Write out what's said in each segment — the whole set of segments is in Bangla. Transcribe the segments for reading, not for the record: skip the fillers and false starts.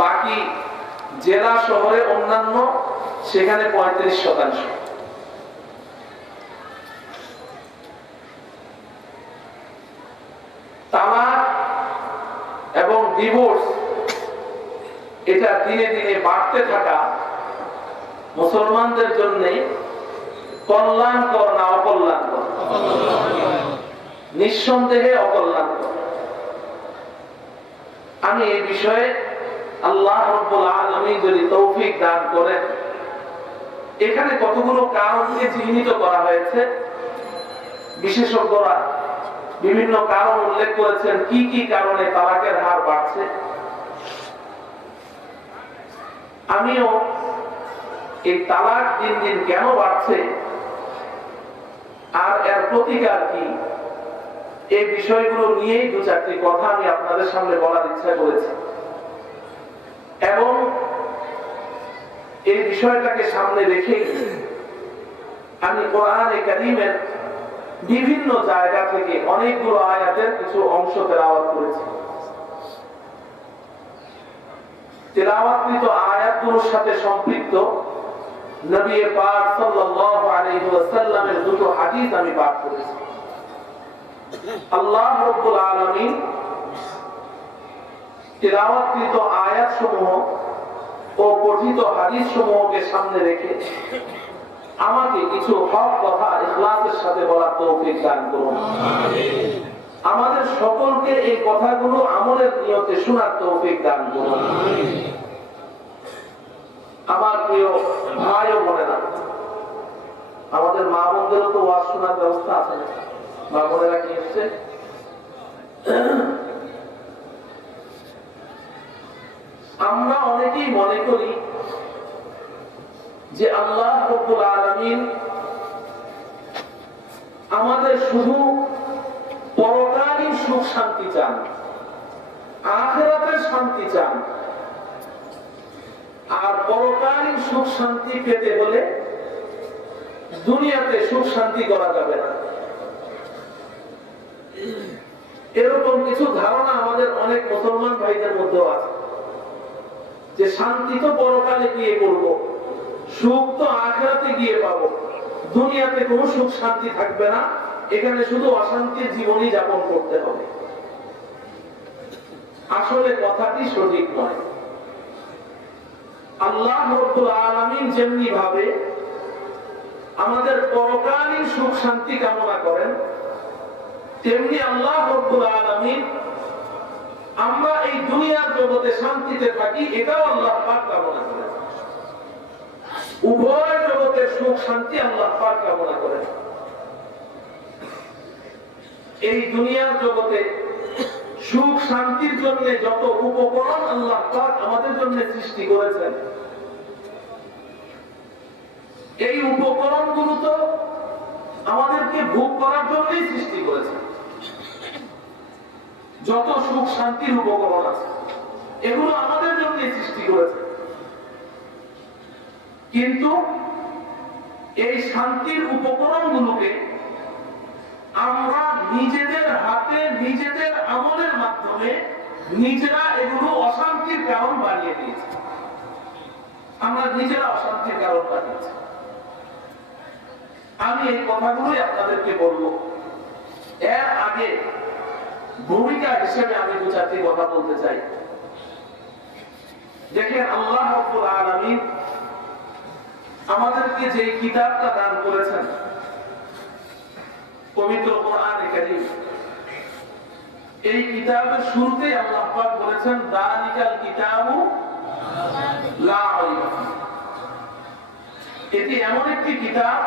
বাকি জেলা শহরে অন্যান্য সেখানে 35%। তালাক এবং ডিভোর্স এটা দিনে দিনে বাড়তে থাকা মুসলমানদের জন্য কল্যাণকর না অকল্যাণকর? নিঃসন্দেহে অকল্যাণকর। আমি এই বিষয়ে আল্লাহ রাব্বুল আলামিন যদি তৌফিক দান করেন, এখানে কতগুলো কারণকে চিহ্নিত করা হয়েছে। বিশেষজ্ঞরা বিভিন্ন কারণ উল্লেখ করেছেন, কি কি কারণে তালাকের হার বাড়ছে। আমিও এই তালাক দিন দিন কেন বাড়ছে আর এর প্রতিকার কি, এই বিষয়গুলো নিয়েই দু চারটি কথা আমি আপনাদের সামনে বলার ইচ্ছা করেছি। এবং এই বিষয়টাকে সামনে রেখে আমি কোরআনে কারীমের বিভিন্ন জায়গা থেকে অনেকগুলো আয়াতের কিছু অংশ তেলাওয়াত করেছি। তেলাওয়াতকৃত আয়াতগুলোর সাথে সম্পৃক্ত নবী পাক সাল্লাল্লাহু আলাইহি ওয়াসাল্লামের দুটো হাদিস আমি পাঠ করেছি। আল্লাহ রাব্বুল আলামিন তেলাওয়াতকৃত আয়াতসমূহ ও পঠিত হাদিসসমূহকে সামনে রেখে আমাকে কিছু হক কথা ইখলাসের সাথে বলার তৌফিক দান করুন। আমিন। আমাদের সকলকে এই কথাগুলো আমলের নিয়তে শোনার তৌফিক দান করুন। আমিন। আমার প্রিয় ভাই ও বোনেরা, আমাদের মা বোনদেরও তো ওয়াজ শোনার ব্যবস্থা আছে না? মা বোনেরা কি এসছে? আমরা অনেকেই মনে করি যে আল্লাহ রাব্বুল আলামিন আমাদের শুধু পরকালীন সুখ শান্তি চান, আখিরাতের শান্তি চান। আর পরকালীন সুখ শান্তি পেতে হলে দুনিয়াতে সুখ শান্তি করা যাবে না, এরকম কিছু ধারণা আমাদের অনেক মুসলমান ভাইদের মধ্যেও আছে যে শান্তি তো পরকালে গিয়ে করবো, সুখ তো আখিরাতে গিয়ে পাবো, দুনিয়াতে কোনো সুখ শান্তি থাকবে না, এখানে শুধু অশান্তির জীবনই যাপন করতে হবে। আসলে কথাটি সঠিক নয়। আল্লাহ রাব্বুল আলামিন যেমনি ভাবে আমাদের পরকালীন সুখ শান্তি কামনা করেন, তেমনি আল্লাহ রাব্বুল আলামিন আমরা এই দুনিয়ার জগতে শান্তিতে থাকি এটাও আল্লাহ পাক কামনা করেন। উভয় জগতের সুখ শান্তি আল্লাহ পাক কামনা করেন। এই দুনিয়ার জগতে সুখ শান্তির জন্য যত উপকরণ আল্লাহ পাক আমাদের জন্য সৃষ্টি করেছেন, এই উপকরণগুলো তো আমাদেরকে ভোগ করার জন্যই সৃষ্টি করেছেন। যত সুখ শান্তির উপকরণ আছে এগুলো আমাদের জন্যই সৃষ্টি করেছে। কিন্তু এই শান্তির উপকরণগুলোকে আমরা নিজেদের হাতে নিজেদের আমলের মাধ্যমে নিজেরা এগুলো অশান্তির কারণ বানিয়ে দিয়েছি। আমরা নিজেরা অশান্তির কারণ বানিয়েছি। আমি এই কথাগুলোই আপনাদেরকে বলবো। এর আগে ভূমিকা হিসেবে আমি দু চারটি কথা বলতে চাই। দেখেন, আল্লাহ রাব্বুল আলামিন আমাদেরকে যে কিতাবটা দান করেছেন, পবিত্র কোরআনে কারীম, এই কিতাবের শুরুতেই আল্লাহ পাক বলেছেন যালিকাল কিতাবু লা রাইবা ফীহ। এটি এমন একটি কিতাব,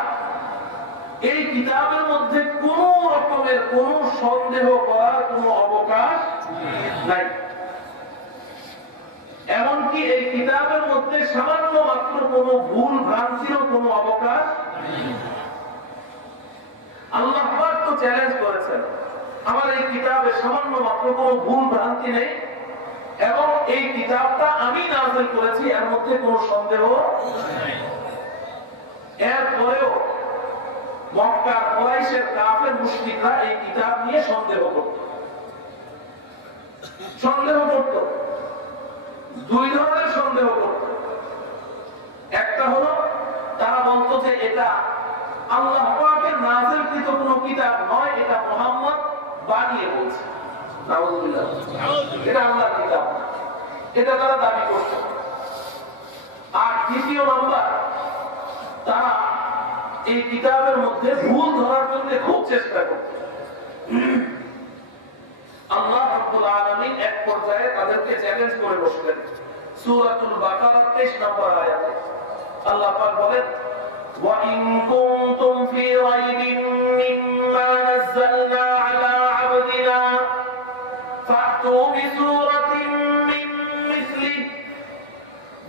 এই কিতাবের মধ্যে কোন রকমের কোন সন্দেহ করার কোন অবকাশ নাই। এমনকি এই কিতাবের মধ্যে সামান্য মাত্র কোন ভুল ভ্রান্তিরও কোন অবকাশ নেই। আল্লাহ পাক তো চ্যালেঞ্জ করেছেন, আমার এই কিতাবে সামান্য মাত্র কোন ভুল ভ্রান্তি নেই এবং এই কিতাবটা আমি নাযিল করেছি, এর মধ্যে কোন সন্দেহ নেই। এরপরেও মক্কা কুরাইশের কাফের মুশরিকরা এই কিতাব নিয়ে সন্দেহ করত। দুই ধরনের সন্দেহ করত। একটা হলো তারা বলতো যে এটা আল্লাহ পাকের নাযিলকৃত কোনো কিতাব নয়, এটা মুহাম্মদ বানিয়ে বলছে। নাউযুবিল্লাহ, এটা আল্লাহর কিতাব না, এটা তারা দাবি করত। আর দ্বিতীয় নাম্বার, তারা এই কিতাবের মধ্যে ভুল ধরার জন্য খুব চেষ্টা করত। আল্লাহ রাব্বুল আলামিন এক পর্যায়ে তাদেরকে চ্যালেঞ্জ করে বসলেন। সূরাতুল বাকারার 23 নম্বর আয়াতে আল্লাহ পাক বলেন, ওয়া ইন কুনতুম ফি রাইবিন মিম্মা নাযালনা আলা আবদিনা ফাতু বিসূরাতিন মিন মিসলিহি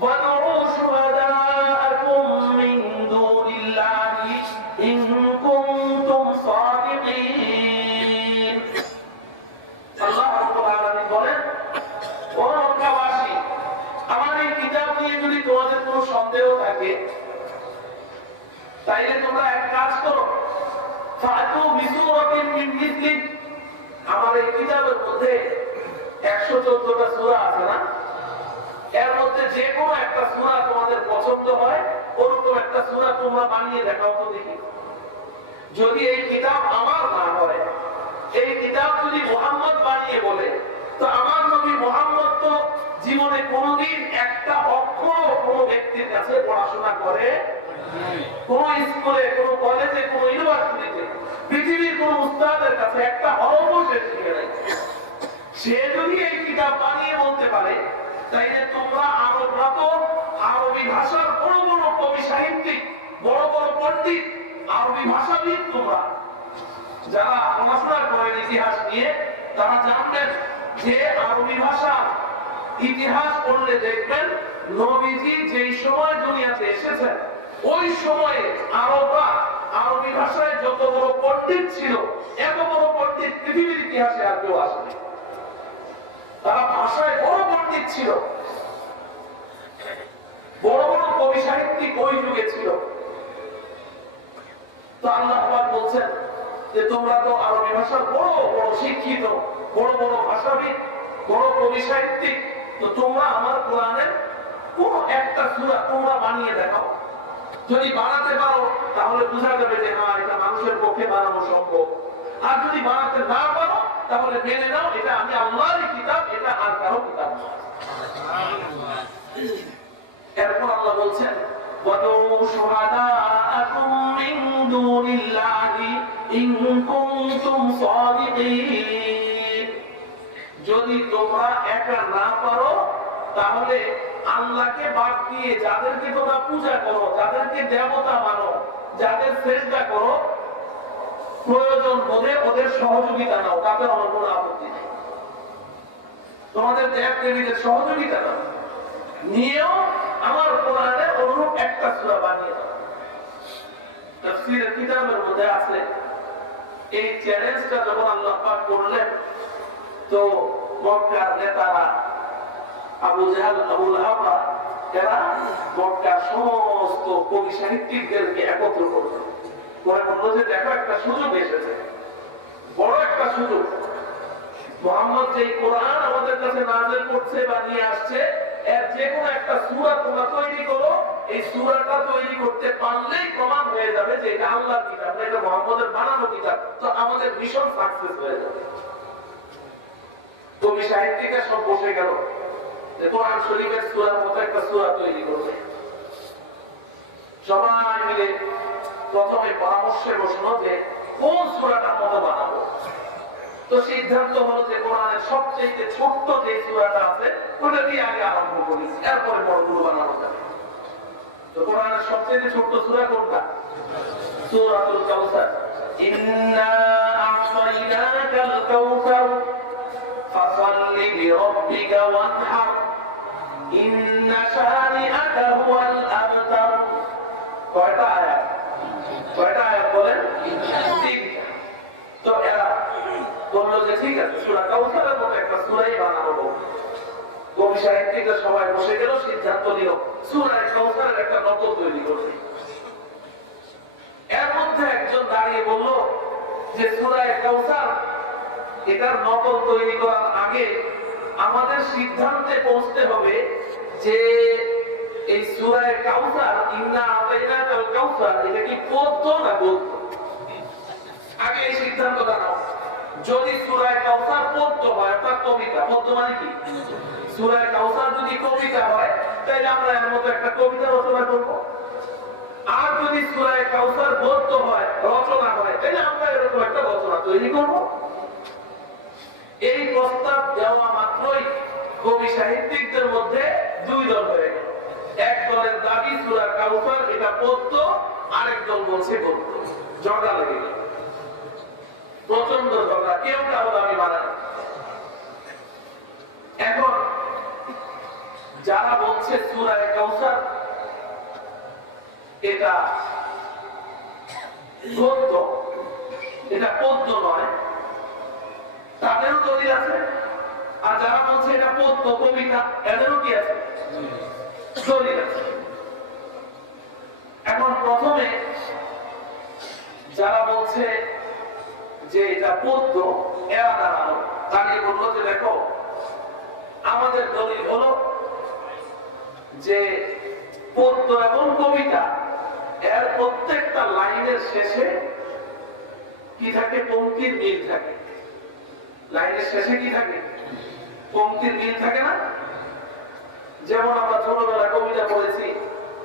ওয়া দু'উ শুহাদাআকুম মিন দুনিল্লাহি ইন কুনতুম সাদিকিন। আল্লাহ রাব্বুল আলামিন বলেন, ও মক্কাবাসী, আমার এই কিতাব নিয়ে যদি তোমাদের কোনো সন্দেহ থাকে তাইলে তোমরা এক কাজ করো, ফাতু বিসূরাতিন মিন মিসলিহি, আমার এই কিতাবের মধ্যে 114টা সূরা আছে না, এর মধ্যে যে কোনো একটা সূরা তোমাদের পছন্দ হয় ওরকম একটা সূরা তোমরা বানিয়ে দেখাও তো দেখি। যদি এই কিতাব আমার না হয়, এই কিতাব যদি মুহাম্মদ বানিয়ে বলে, তো আমার নবী মুহাম্মদ তো জীবনে কোনোদিন একটা অক্ষর কোনো ব্যক্তির কাছে পড়াশোনা করে, কোন স্কুলে, কোন কলেজে, কোন ইউনিভার্সিটিতে, পৃথিবীর কোন উস্তাদের কাছে একটা হরফও সে শিখে নাই। সে যদি এই কিতাব বানিয়ে বলতে পারে, তাইলে তোমরা আরবরা তো আরবি ভাষার বড় বড় কবি সাহিত্যিক, বড় বড় পণ্ডিত, আরবি ভাষাবিদ, তোমরা যারা পড়াশোনা করেন ইতিহাস নিয়ে, তারা জানবেন যে আরবি ভাষা ইতিহাস পড়লে দেখবেন নবীজি যেই সময় দুনিয়াতে এসেছেন ওই সময়ে আরবরা আরবি ভাষায় যত বড় পণ্ডিত ছিল, এত বড় পণ্ডিত পৃথিবীর ইতিহাসে আর কেউ আসেনি। তারা ভাষায় বড় পণ্ডিত ছিল, বড় বড় কবি সাহিত্যিক ওই যুগে ছিল। তো আল্লাহ পাক বলছেন যে তোমরা তো আরবি ভাষার বড় বড় শিক্ষিত, বড় বড় ভাষাবিদ, বড় কবি সাহিত্যিক, তো তোমরা আমার কোরআনের কোন একটা সূরা তোমরা বানিয়ে দেখাও। যদি বানাতে পারো তাহলে বোঝা যাবে যে হ্যাঁ, এটা মানুষের পক্ষে বানানো সম্ভব। আর যদি বানাতে না পারো তাহলে মেনে নাও এটা আমি আল্লাহর কিতাব, এটা আর কারো কিতাব নয়। এরপর আল্লাহ বলছেন, ওয়াদউ শুহাদাআকুম মিন দুনিল্লাহি ইন কুনতুম সাদিকিন। যদি তোমরা একা না পারো তাহলে আল্লাহকে বাদ দিয়ে যাদেরকে তোমরা পূজা করো, যাদেরকে দেবতা মানো, যাদের সিজদা করো, প্রয়োজন বোধে ওদের সহযোগিতা নাও, তাতে আমার কোনো আপত্তি নেই। তোমাদের দেব দেবীদের সহযোগিতা নাও, নিয়েও আমার কোরআনে অনুরূপ একটা সূরা বানিয়ে দাও। তাফসীরের কিতাবের মধ্যে আছে, এই চ্যালেঞ্জটা যখন আল্লাহ পাক করলেন, তো মক্কার নেতারা আবু জাহল, আবু লাহাব, এরা মক্কার সমস্ত কবি সাহিত্যিকদেরকে একত্র করল, করে বলল যে দেখো একটা সুযোগ এসেছে, বড় একটা সুযোগ। মুহাম্মদ যে কোরআন আমাদের কাছে নাযিল করছে বা নিয়ে আসছে, এর যে কোনো একটা সূরা তোমরা তৈরি করো। এই সূরাটা তৈরি করতে পারলেই প্রমাণ হয়ে যাবে যে এটা আল্লাহর কিতাব না, এটা মুহাম্মদের বানানো কিতাব। তো আমাদের মিশন সাকসেস হয়ে যাবে। কবি সাহিত্যিকরা সব বসে গেল যে কোরআন শরীফের সূরার মতো একটা সূরা তৈরি করবে। সবাই মিলে প্রথমে পরামর্শে বসলো যে কোন সূরাটার মতো বানাবো। তো সিদ্ধান্ত হলো যে কোরআনের সবচেয়ে ছোট্ট যে সূরাটা আছে ওটা দিয়ে আগে আরম্ভ করি, এরপরে বড়গুলো বানানো যাবে। তো কোরআনের সবচেয়ে ছোট্ট সূরা কোনটা? সূরাতুল কাউসার। ইন্না আ'তাইনাকাল কাউসার ফাসাল্লি লিরাব্বিকা ওয়ানহার ইন্না শানিআকা হুয়াল আবতার। কয়টা আয়াত? কয়টা আয়াত বলেন? তিনটা। তো এরা বললো যে ঠিক আছে, সূরা কাউসারের মতো একটা সূরাই বানাবো। কবি সাহিত্যিকরা সবাই বসে গেল, সিদ্ধান্ত নিল সূরা কাউসারের একটা নকল তৈরি করবে। এর মধ্যে একজন দাঁড়িয়ে বলল যে সূরা কাউসার এটার নকল তৈরি করার আগে আমাদের সিদ্ধান্তে পৌঁছতে হবে যে এই সূরা কাউসার, ইন্না আতাইনাকাল কাউসার, এটা কি পদ্য না গদ্য? আগে এই সিদ্ধান্তটা নাও। যদি সূরা কাউসার পদ্য হয়, অর্থাৎ কবিতা, পদ্য মানে কি? সূরা কাউসার যদি কবিতা হয়, তাহলে আমরা এর মতো একটা কবিতা রচনা করব। আর যদি সূরা কাউসার গদ্য হয়, রচনা হয়, তাহলে আমরা এরকম একটা রচনা তৈরি করব। এই প্রস্তাব দেওয়া মাত্রই কবি সাহিত্যিকদের মধ্যে দুই দল হয়ে গেল। এক দলের দাবি সূরা কাউসার এটা পদ্য, আরেক দল বলছে গদ্য। ঝগড়া লেগে গেল, প্রচন্ড ঝগড়া, কেউ কারো দাবি মানে না। এখন যারা বলছে সূরা কাউসার এটা গদ্য, এটা পদ্য নয়, তাদেরও দলিল আছে। আর যারা বলছে এটা পদ্য, কবিতা, এদেরও কি আছে? দলিল আছে। এখন প্রথমে যারা বলছে যে এটা পদ্য, এরা দাঁড়ালো, দাঁড়িয়ে বললো যে দেখো, আমাদের দলিল হলো যে পদ্য এবং কবিতা এর প্রত্যেকটা লাইনের শেষে কি থাকে? পংক্তির মিল থাকে। লাইনের শেষে কি থাকে? পংক্তির মিল থাকে না? যেমন আমরা ছোটবেলা কবিতা পড়েছি,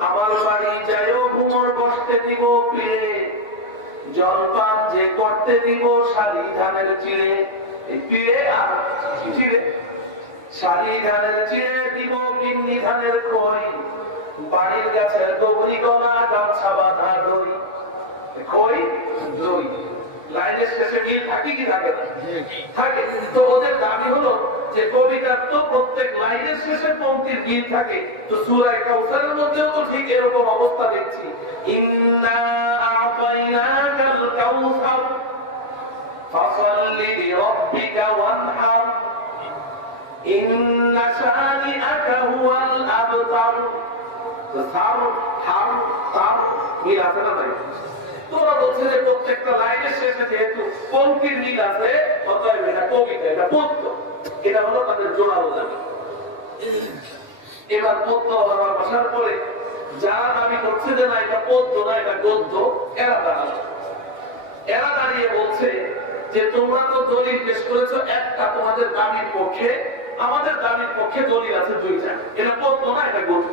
আমার বাড়ি যাইও ঘুমোর বসতে দিব পিড়ে, জলপান যে করতে দিব শালি ধানের চিড়ে। এই পিড়ে আর চিড়ে, শালি ধানের চিড়ে দিব কিন্নি ধানের খই, বাড়ির গাছের দৌড়ি গলা গামছা বাঁধা দই। খই, দই, লাইনের শেষে মিল থাকে কি থাকে না? থাকে। তো ওদের দাবি হলো যে কবিতার তো প্রত্যেক লাইনের শেষে পংক্তির মিল থাকে, তো সূরা কাউসারের মধ্যেও তো ঠিক এরকম অবস্থা দেখছি। ইন্না আতাইনাকাল কাউসার ফাসাল্লি লিরাব্বিকা ওয়ানহার ইন্না শানিআকা হুয়াল আবতার। তো সার, হার, তার মিল আছে না নাই? তোরা বলছে যে প্রত্যেকটা লাইনের শেষে যেহেতু পংক্তির মিল আছে, অতএব এটা কবিতা, এটা পদ্য। এটা হলো তাদের জোরালো দাবি। এবার পদ্য হওয়ার বসার পরে যারা দাবি করছে যে না এটা পদ্য না এটা গদ্য, এরা দাঁড়ালো। এরা দাঁড়িয়ে বলছে যে তোমরা তো দলিল পেশ করেছো একটা তোমাদের দাবির পক্ষে, আমাদের দাবির পক্ষে দলিল আছে দুইটা, এটা পদ্য না এটা গদ্য।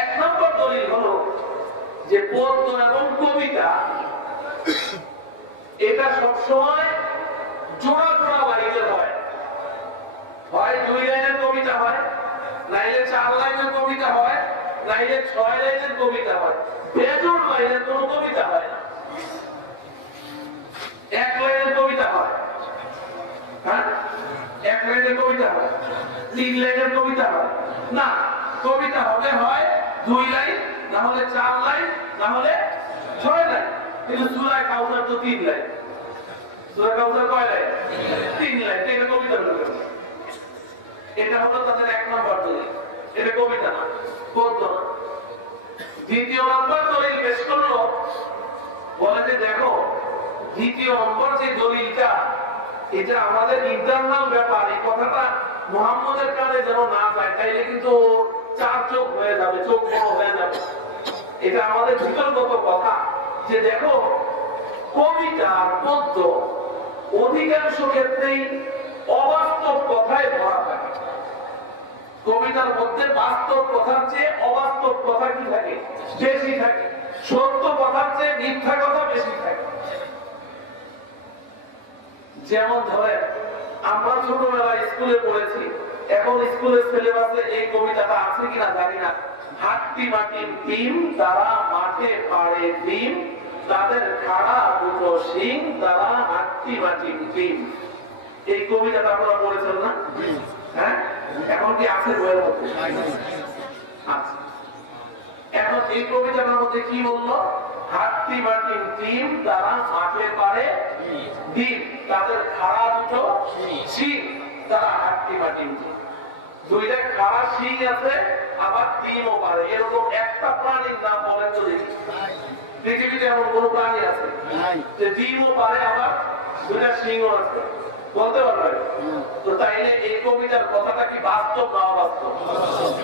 এক নম্বর দলিল হলো যে পদ্য এবং কবিতা এটা সবসময় জোড়া জোড়া লাইনের হয়। হয় 2 লাইনের কবিতা হয়, নাইলে 4 লাইনের কবিতা হয়, নাইলে 6 লাইনের কবিতা হয়। বেজোড় লাইনের কোনো কবিতা হয় না। 1 লাইনের কবিতা হয়, হ্যাঁ, 1 লাইনের কবিতা হয়, 3 লাইনের কবিতা হয় না। কবিতা হবে হয় 2 লাইন, না হলে 4 লাইন, না হলে 6 লাইন। কিন্তু সূরা কাউসার তো 3 লাইন। সূরা কাউসার কয় লাইন? 3 লাইন। এটা কবিতা হলো। এটা হলো তাদের এক নম্বর দলিল, এটা কবিতা না, পদ্য না। দ্বিতীয় নম্বর দলিল পেশ করলো, বলে যে দেখো, দ্বিতীয় নম্বর যে দলিলটা, এটা আমাদের ইন্টারনাল ব্যাপার। এই কথাটা মুহাম্মদের কানে যেন না যায়, তাইলে কিন্তু 4 চোখ হয়ে যাবে, চোখ বড় হয়ে যাবে। এটা আমাদের ভিতরগত কথা যে দেখো, কবিতা আর পদ্য অধিকাংশ ক্ষেত্রেই অবাস্তব কথায় ভরা থাকে। কবিতার মধ্যে বাস্তব কথার চেয়ে অবাস্তব কথা কি থাকে? বেশি থাকে। সত্য কথার চেয়ে মিথ্যা কথা বেশি থাকে। যেমন ধরে আমরা ছোটবেলায় স্কুলে পড়েছি, এখন স্কুলের সিলেবাসে এই কবিতাটা আছে কিনা জানি না। হাট্টি মাটির ডিম, তারা মাঠে পাড়ে ডিম, তাদের খাড়া দুটো শিং, তারা হাট্টি মাটির ডিম। এই কবিতাটা আপনারা পড়েছেন না? হ্যাঁ, এখন কি আছে বইয়ের মধ্যে? আচ্ছা, এখন এই কবিতাটার মধ্যে কি বললো? হাট্টি মাটির ডিম, তারা মাঠে পাড়ে ডিম, তাদের খাড়া দুটো শিং, তারা হাট্টি মাটির ডিম। দুইটা খাড়া শিং আছে, আবার ডিমও পারে। এরকম একটা প্রাণীর নাম বলেন তো দেখি। পৃথিবীতে এমন কোন প্রাণী আছে যে ডিমও পারে, আবার দুইটা শিংও আছে? বলতে পারবেন? হয়। তো তাইলে এই কবিতার কথাটা কি বাস্তব না অবাস্তব?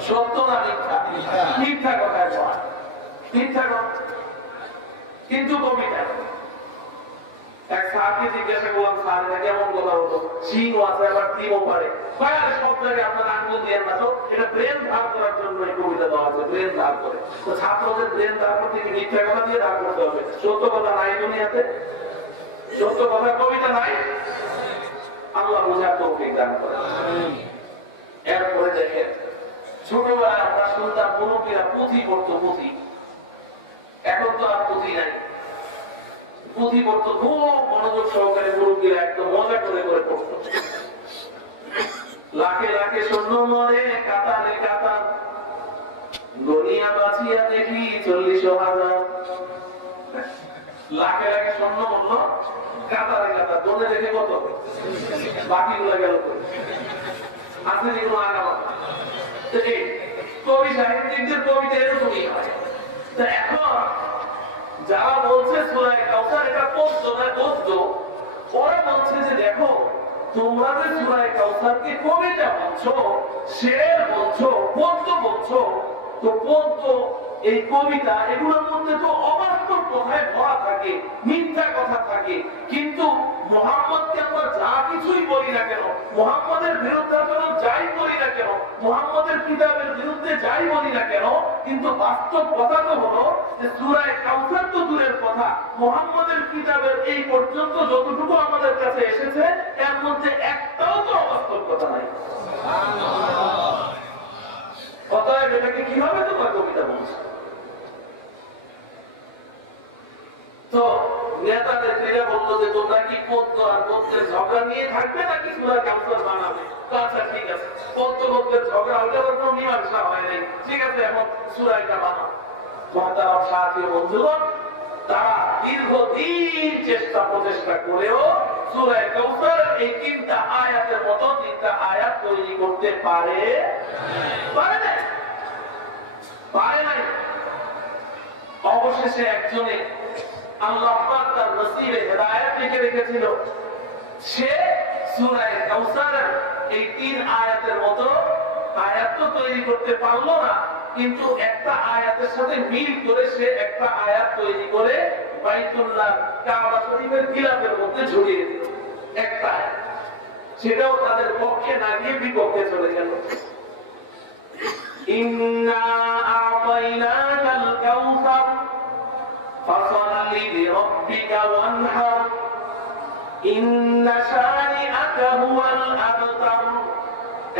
সত্য না মিথ্যা? মিথ্যা কথায় বলা, মিথ্যা কথা। কিন্তু কবিতা এক স্যারকে জিজ্ঞাসা করলাম, স্যার এটা কেমন কথা হতো? সিংও আছে আবার টিমও পারে। আরে সব জায়গায় আপনার আঙ্গুল দিয়ে না, তো এটা ব্রেন ধার করার জন্য এই কবিতা দেওয়া আছে, ব্রেন ধার করে। তো ছাত্রদের ব্রেন ধার করতে কি মিথ্যা কথা দিয়ে ধার করতে হবে? সত্য কথা নাই দুনিয়াতে, সত্য কথা কবিতা নাই। আল্লাহ বুঝার তৌফিক দান করে। এরপরে দেখেন, ছোটবেলায় আমরা শুনতাম মুরব্বীরা পুঁথি পড়তো, পুঁথি। এখন তো আর পুঁথি নাই। পুঁথি পড়তো খুব মনোযোগ সহকারে, মুরব্বীরা একদম মজা করে করে পড়তো। লাখে লাখে সৈন্য মরে কাতারে কাতার, গনিয়া বাঁচিয়া দেখি 40,000। লাখে লাখে সৈন্য মরল কাতারে কাতার, গনে দেখে কত, বাকিগুলো গেল আছে যেগুলো আগাম। কবি সাহিত্যিকদের কবিতা এরকমই হয়। এখন যারা বলছে সূরা কাউসার এটা পদ্য না গদ্য, ওরা বলছে যে দেখো তোমরা যে সূরা কাউসারকে কবিতা বলছো, শের বলছো, পদ্য বলছো, তো পদ্য এই কবিতা এগুলোর মধ্যে তো অবাস্তব কথায় ভরা থাকে, মিথ্যা কথা থাকে। কিন্তু মুহাম্মদকে আমরা যা কিছুই বলি না কেন, মুহাম্মদের বিরুদ্ধে যাই বলি না কেন, মুহাম্মদের কিতাবের বিরুদ্ধে যাই বলি না কেন, কিন্তু বাস্তব কথা তো হলো যে সূরা কাউসার তো দূরের কথা, মুহাম্মদের কিতাবের এই পর্যন্ত যতটুকু আমাদের কাছে এসেছে এর মধ্যে একটাও তো অবাস্তব কথা নাই। অতএব এটাকে কিভাবে তোমার কবিতা বলছো? তো নেতাদের ফিরে বললো যে তোমরা কি পদ্য আর পদ্মের ঝগড়া নিয়ে থাকবে নাকি সূরা কাউসার বানাবে? আচ্ছা ঠিক আছে, পদ্য পদ্মের ঝগড়া হলে আবার কোনো মীমাংসা হয় নাই, ঠিক আছে এখন সূরাটা বানাও। মহতারাম সাথী বন্ধুগণ, তারা দীর্ঘদিন প্রচেষ্টা করেও সূরা কাউসার এই 3টা আয়াতের মতো 3টা আয়াত তৈরি করতে পারে নাই। অবশেষে একজনে আল্লাহ পাক তার নসিবে হেদায়েত লিখে রেখেছিল, সে সূরা কাউসারের এই 3 আয়াতের মতো আয়াত তো তৈরি করতে পারলো না, কিন্তু একটা আয়াতের সাথে মিল করে সে একটা আয়াত তৈরি করে বাইতুল্লাহ কাবা শরীফের গিলাফের মধ্যে ঝুলিয়ে দিল একটা আয়াত। সেটাও তাদের পক্ষে না গিয়ে বিপক্ষে চলে গেল। ইন্না আ'তাইনাকাল কাউসার ফাসাল্লি লিরাব্বিকা ওয়ানহার ইন্না শানিআকা হুয়াল আবতার।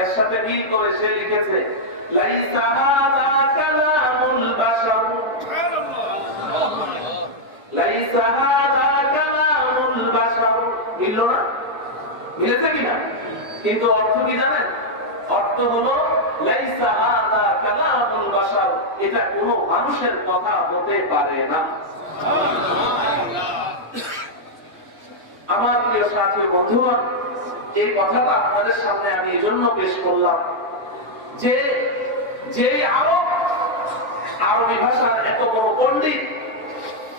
এর সাথে মিল করে সে লিখেছে লাইসা হাযা কালামুল বাশার, লাইসা হাযা কালামুল বাশার। মিলল না? মিলেছে কিনা? কিন্তু অর্থ কি জানেন? অর্থ হলো লাইসা হাযা কালামুল বাশার, এটা কোনো মানুষের কথা হতে পারে না। আমার প্রিয় সাথী বন্ধুগণ, এই কথাটা আপনাদের সামনে আমি এজন্য পেশ করলাম যে যেই আরবি ভাষার এত বড় পণ্ডিত,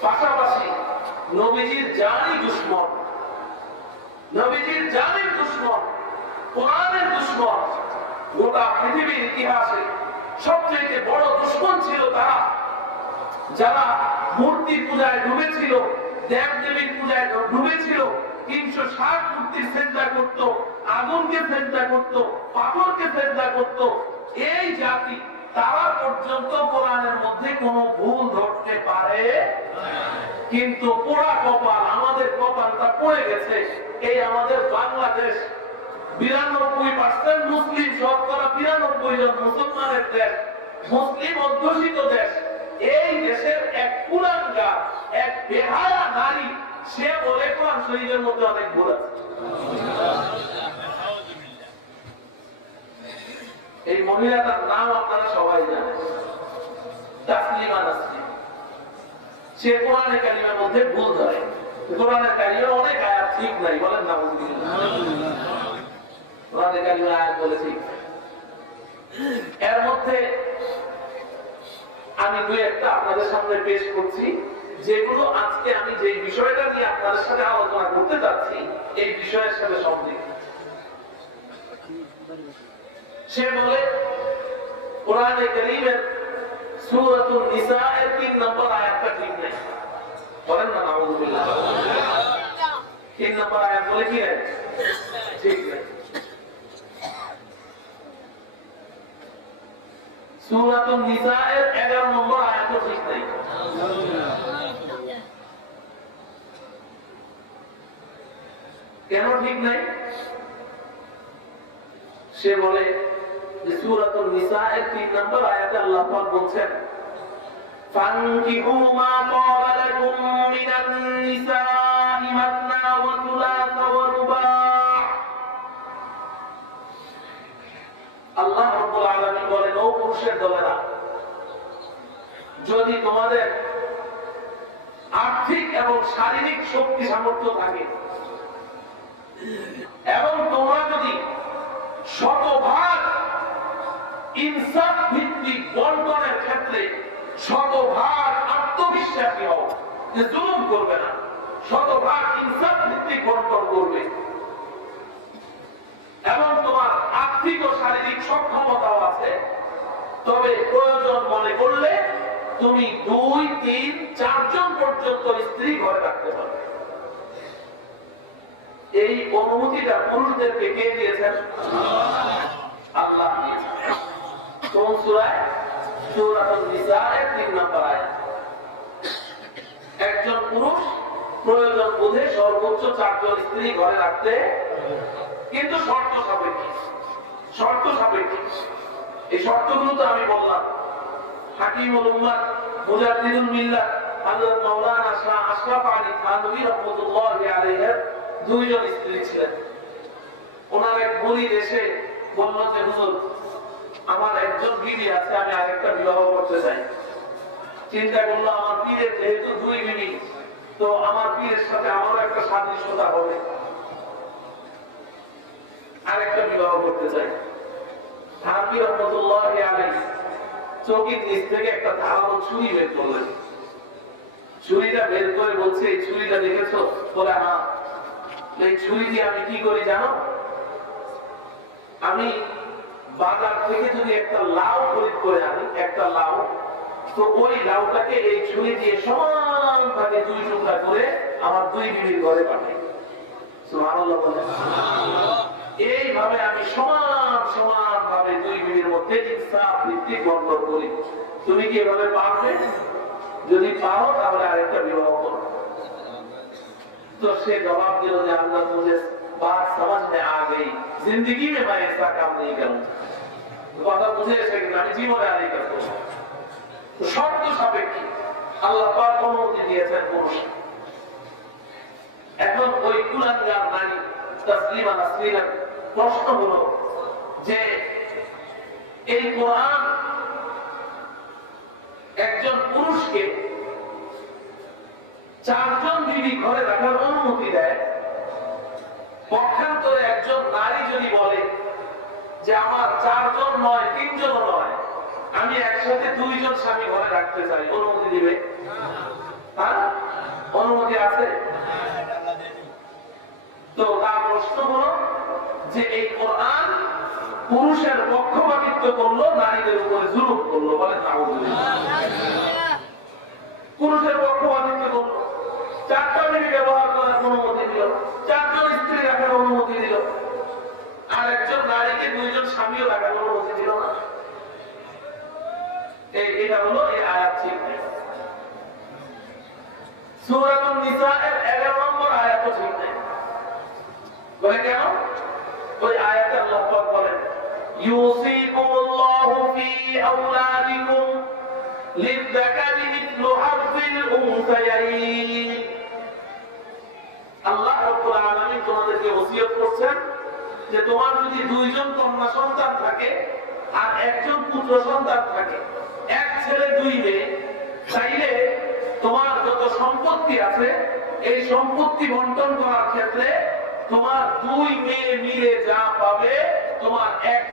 পাশাপাশি নবীজির জানি দুশমন, নবীজির জানির দুশমন, কোরআনের দুশমন, গোটা পৃথিবীর ইতিহাসে সবচেয়ে বড় দুশমন ছিল তারা, যারা মূর্তি পূজায় ডুবেছিল, দেব দেবীর পূজায় ডুবেছিল, 360 মূর্তির সেজদা করত, আগুনকে সেজদা করত, পাথরকে সেজদা করত। এই জাতি তারা পর্যন্ত কোরআনের মধ্যে কোনো ভুল ধরতে পারে, কিন্তু পোড়া কপাল, আমাদের কপালটা পড়ে গেছে। এই আমাদের বাংলাদেশ 92% মুসলিম, শতকরা 92 জন মুসলমানের দেশ, মুসলিম অধ্যুষিত দেশ। এই দেশের এক কুলাঙ্গার, এক বেহায়া নারী, সে বলে কোরআন শরীফের মধ্যে অনেক ভুল আছে। এই মহিলাটার নাম আপনারা সবাই জানেন, তাসলিমা নাসরিন। সে কোরআনে কারিমের মধ্যে ভুল ধরে। কোরআনে কারিমের অনেক আয়াত ঠিক নাই, বলেন না? কোরআনে কারিমের আয়াত বলে ঠিক। এর মধ্যে আমি দুই একটা আপনাদের সামনে পেশ করছি, যেগুলো আজকে আমি যে বিষয়টা নিয়ে আপনাদের সাথে আলোচনা করতে চাচ্ছি এই বিষয়ের সাথে সম্পৃক্ত। সে বলে কোরআনে কারীমের সূরাতুন নিসা এর 3 নম্বর আয়াতটা ঠিক নেই। বলেন না নাউযুবিল্লাহ। 3 নম্বর আয়াত বলে কি নেই? ঠিক নেই। সূরাতুন নিসা এর 11 নম্বর আয়াতও ঠিক নেই। কেন ঠিক নাই? সে বলে যে সূরাতুন নিসা এর 3 নম্বর আয়াতে আল্লাহ পাক বলছেন ফানকিহু মা ক্বালা লাকুম মিনান নিসাই মাসনা ওয়া থুলাসা ওয়া রুবা'। আল্লাহ রাব্বুল আলামিন বলেন, ও পুরুষের দলেরা, যদি তোমাদের আর্থিক এবং শারীরিক শক্তি সামর্থ্য থাকে এবং তোমরা যদি শতভাগ ইনসাফ ভিত্তিক বন্টনের ক্ষেত্রে শতভাগ আত্মবিশ্বাসী হও যে জুলুম করবে না, শতভাগ ইনসাফ ভিত্তিক বন্টন করবে এবং তোমার আর্থিক ও শারীরিক সক্ষমতাও আছে, তবে প্রয়োজন মনে করলে তুমি 2, 3, 4 জন পর্যন্ত স্ত্রী ঘরে রাখতে পারবে। এই অনুমতিটা পুরুষদেরকে কে দিয়েছেন? আল্লাহ দিয়েছেন। কোন সূরায়? সূরাতুন নিসা এর 3 নম্বর আয়াত। একজন পুরুষ প্রয়োজন বোধে সর্বোচ্চ 4 জন স্ত্রী ঘরে রাখতে, কিন্তু শর্ত সাপেক্ষে। শর্ত সাপেক্ষে। এই শর্তগুলো তো আমি বললাম। হাকিমুল উম্মাহ মুজাদ্দিদুল মিল্লাত হযরত মাওলানা শাহ আশরাফ আলী থানভী রাহমাতুল্লাহি আলাইহি 2 জন স্ত্রী ছিলেন। ওনার এক মুরিদ এসে বলল যে হুজুর, আমার একজন বিবি আছে, আমি আরেকটা বিবাহ করতে চাই। চিন্তা করলো আমার পীরের যেহেতু 2 বিবি, তো আমার পীরের সাথে আমারও একটা সাদৃশ্যতা হবে, আরেকটা বিবাহ করতে চাই। থানভী রাহমাতুল্লাহি আলাইহি চৌকির নিচ থেকে একটা ধারালো ছুরি বের করলেন। ছুরিটা বের করে বলছে, এই ছুরিটা দেখেছো? বলে হ্যাঁ। এই ছুরি দিয়ে আমি কি করি জানো? আমি বাজার থেকে যদি একটা লাউ খরিদ করে আনি, একটা লাউ, তো ওই লাউটাকে এই ছুরি দিয়ে সমান ভাগে 2 টুকরা করে আমার 2 বিবির ঘরে পাঠাই। সুবহানাল্লাহ বলে। এইভাবে আমি সমান সমান ভাবে 2 বিবির মধ্যে ইনসাফ ভিত্তিক বন্টন করি। তুমি কি এভাবে পারবে? যদি পারো তাহলে আরেকটা বিবাহ করো। तो से जवाब दिया कि अल्लाह मुझे बात समझ में आ गई, जिंदगी में मैं ऐसा काम नहीं करूंगा। बात मुझे ऐसे कि मैं जीवन में नहीं करता। तो शर्त सापेक्षे আল্লাহ পাক অনুমতি দিয়েছেন পুরুষ। এখন ওই কুলাঙ্গার নারী তাসলিমা নাসরিনের প্রশ্ন হলো যে এই কোরআন একজন পুরুষকে 4 জন বিবি ঘরে রাখার অনুমতি দেয়, পক্ষান্তরে একজন নারী যদি বলে যে আমার 4 জন নয়, 3 জনও নয়, আমি একসাথে 2 জন স্বামী ঘরে রাখতে চাই, অনুমতি দিবে? হ্যাঁ, অনুমতি আছে। তো তার প্রশ্ন হলো যে এই কোরআন পুরুষের পক্ষপাতিত্ব করলো, নারীদের উপরে জুলুম করলো। বলেন নাউযুবিল্লাহ। পুরুষের পক্ষপাতিত্ব করলো, 4টা বিবি ব্যবহার করার অনুমতি দিল, 4 জন স্ত্রী রাখার অনুমতি দিল, আর একজন নারীকে 2 জন স্বামীও রাখার অনুমতি দিল না। এটা হলো এই আয়াত ঠিক নেই। সূরাতুন নিসা এর 11 নম্বর আয়াতও ঠিক নেই। বলে কেন? ওই আয়াতে আল্লাহ পাক বলেন, ইউসিকুমুল্লাহু ফি আওলাদিকুম লিযযাকারি মিথলু হাযিল উনসায়াইন। আল্লাহ রাব্বুল আলামিন তোমাদেরকে ওসিয়ত করছেন যে তোমার যদি 2 জন কন্যা সন্তান থাকে আর 1 জন পুত্র সন্তান থাকে, 1 ছেলে 2 মেয়ে, তাইলে তোমার যত সম্পত্তি আছে এই সম্পত্তি বন্টন করার ক্ষেত্রে তোমার 2 মেয়ে মিলে যা পাবে তোমার 1